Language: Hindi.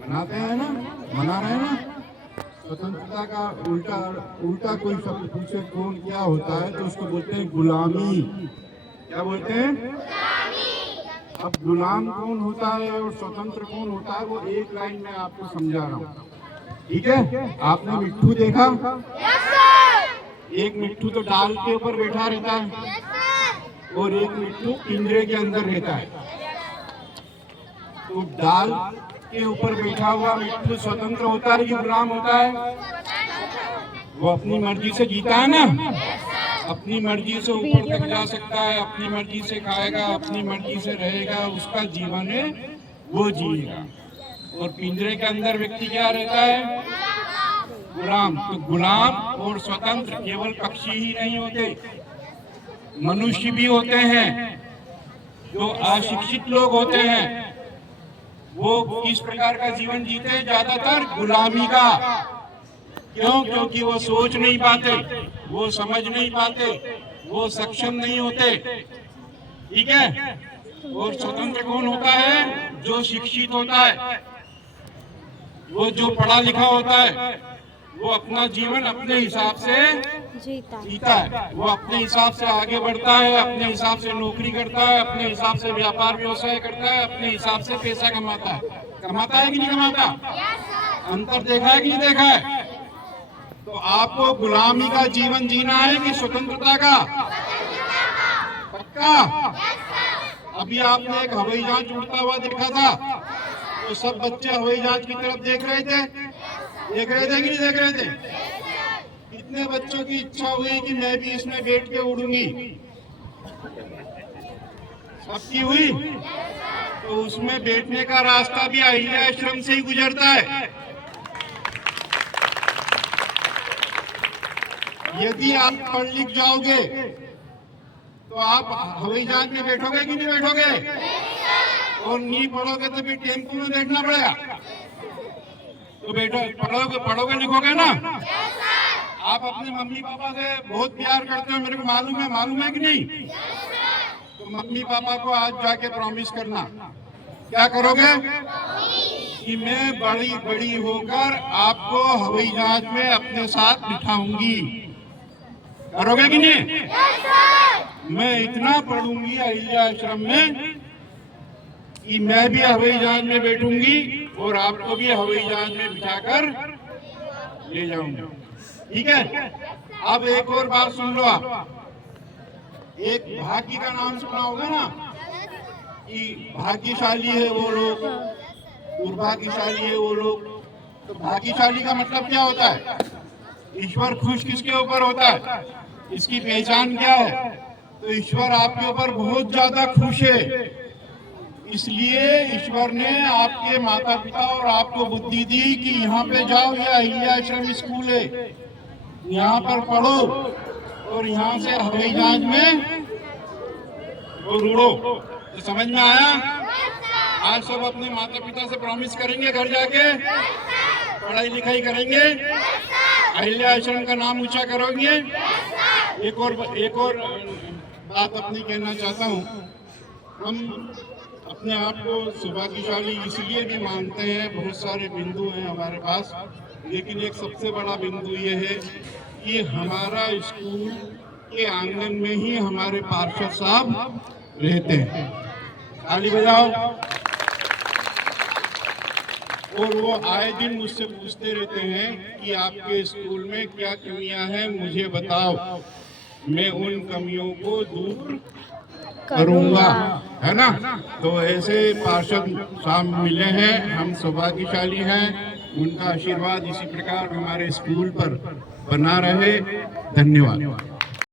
मनाते हैं ना, मना रहे हैं ना। स्वतंत्रता का उल्टा उल्टा कोई शब्द पूछे कौन क्या होता है तो उसको बोलते हैं गुलामी। क्या बोलते हैं? अब गुलाम कौन होता है और स्वतंत्र कौन होता है वो एक लाइन में आपको समझा रहा हूँ, ठीक है? आपने मिट्ठू देखा? एक मिट्ठू तो डाल के ऊपर बैठा रहता है और एक मिट्ठू पिंजरे के अंदर रहता है। तो डाल के ऊपर बैठा हुआ मिट्ठू स्वतंत्र होता है कि गुलाम होता है? वो अपनी मर्जी से जीता है ना, अपनी मर्जी से ऊपर तक जा सकता है, अपनी मर्जी से खाएगा, अपनी मर्जी से रहेगा, उसका जीवन है वो जिएगा। और पिंजरे के अंदर व्यक्ति क्या रहता है? गुलाम। तो गुलाम और स्वतंत्र केवल पक्षी ही नहीं होते, मनुष्य भी होते हैं। जो अशिक्षित लोग होते हैं वो किस प्रकार का जीवन जीते हैं? ज्यादातर गुलामी का। क्यों? क्योंकि वो सोच नहीं पाते, वो समझ नहीं पाते, वो सक्षम नहीं होते, ठीक है? और स्वतंत्र कौन होता है? जो शिक्षित होता है, वो जो पढ़ा लिखा होता है, वो अपना जीवन अपने हिसाब से जीता है। वो अपने हिसाब से आगे बढ़ता है, अपने हिसाब से नौकरी करता है, अपने हिसाब से व्यापार व्यवसाय करता है, अपने हिसाब से पैसा कमाता है। कमाता है कि नहीं कमाता? अंतर देखा है कि नहीं देखा है? तो आपको गुलामी का जीवन जीना है कि स्वतंत्रता का? पक्का? अभी आपने एक हवाई जहाज उड़ता हुआ देखा था तो सब बच्चे हवाई जहाज की तरफ देख रहे थे? देख रहे थे कि नहीं देख रहे थे? कितने बच्चों की इच्छा हुई कि मैं भी इसमें बैठ के उड़ूंगी? सबकी हुई? तो उसमें बैठने का रास्ता भी अहिल्या आश्रम से ही गुजरता है। यदि आप पढ़ लिख जाओगे तो आप हवाई जहाज में बैठोगे कि नहीं बैठोगे? और नहीं पढ़ोगे तो फिर टेम्पो में बैठना पड़ेगा। तो बैठो पढ़ोगे लिखोगे ना? आप अपने मम्मी पापा से बहुत प्यार करते हो, मेरे को मालूम है कि नहीं? तो मम्मी पापा को आज जाके प्रॉमिस करना, क्या करोगे? कि मैं बड़ी होकर आपको हवाई जहाज में अपने साथ बिठाऊंगी। करोगे कि नहीं? मैं इतना पढ़ूंगी अहिल्या आश्रम में कि मैं भी हवाई जहाज में बैठूंगी और आपको भी हवाई जहाज में बिठाकर ले जाऊंगा, ठीक है? अब एक और बात सुन लो आप। एक भाग्य का नाम सुना होगा ना कि भाग्यशाली है वो लोग, दुर्भाग्यशाली है वो लोग। तो भाग्यशाली का मतलब क्या होता है? ईश्वर खुश किसके ऊपर होता है? इसकी पहचान क्या है? तो ईश्वर आपके ऊपर बहुत ज्यादा खुश है, इसलिए ईश्वर ने आपके माता पिता और आपको बुद्धि दी कि यहाँ पे जाओ, यह अहिल्या आश्रम स्कूल है, यहाँ पर पढ़ो और यहाँ से हवाई जहाज में उड़ो। तो समझ में आया? आज सब अपने माता पिता से प्रॉमिस करेंगे घर जाके, पढ़ाई लिखाई करेंगे, अहिल्या आश्रम का नाम ऊंचा करोगे। एक और बात अपनी कहना चाहता हूँ। हम अपने आप को सौभाग्यशाली इसलिए भी मानते हैं, बहुत सारे बिंदु हैं हमारे पास, लेकिन एक सबसे बड़ा बिंदु ये है कि हमारा स्कूल के आंगन में ही हमारे पार्षद साहब रहते हैं। ताली बजाओ। और वो आए दिन मुझसे पूछते रहते हैं कि आपके स्कूल में क्या कमियां हैं, मुझे बताओ, मैं उन कमियों को दूर करूंगा, है ना? तो ऐसे पार्षद साहब मिले हैं, हम सौभाग्यशाली हैं। उनका आशीर्वाद इसी प्रकार हमारे स्कूल पर बना रहे। धन्यवाद।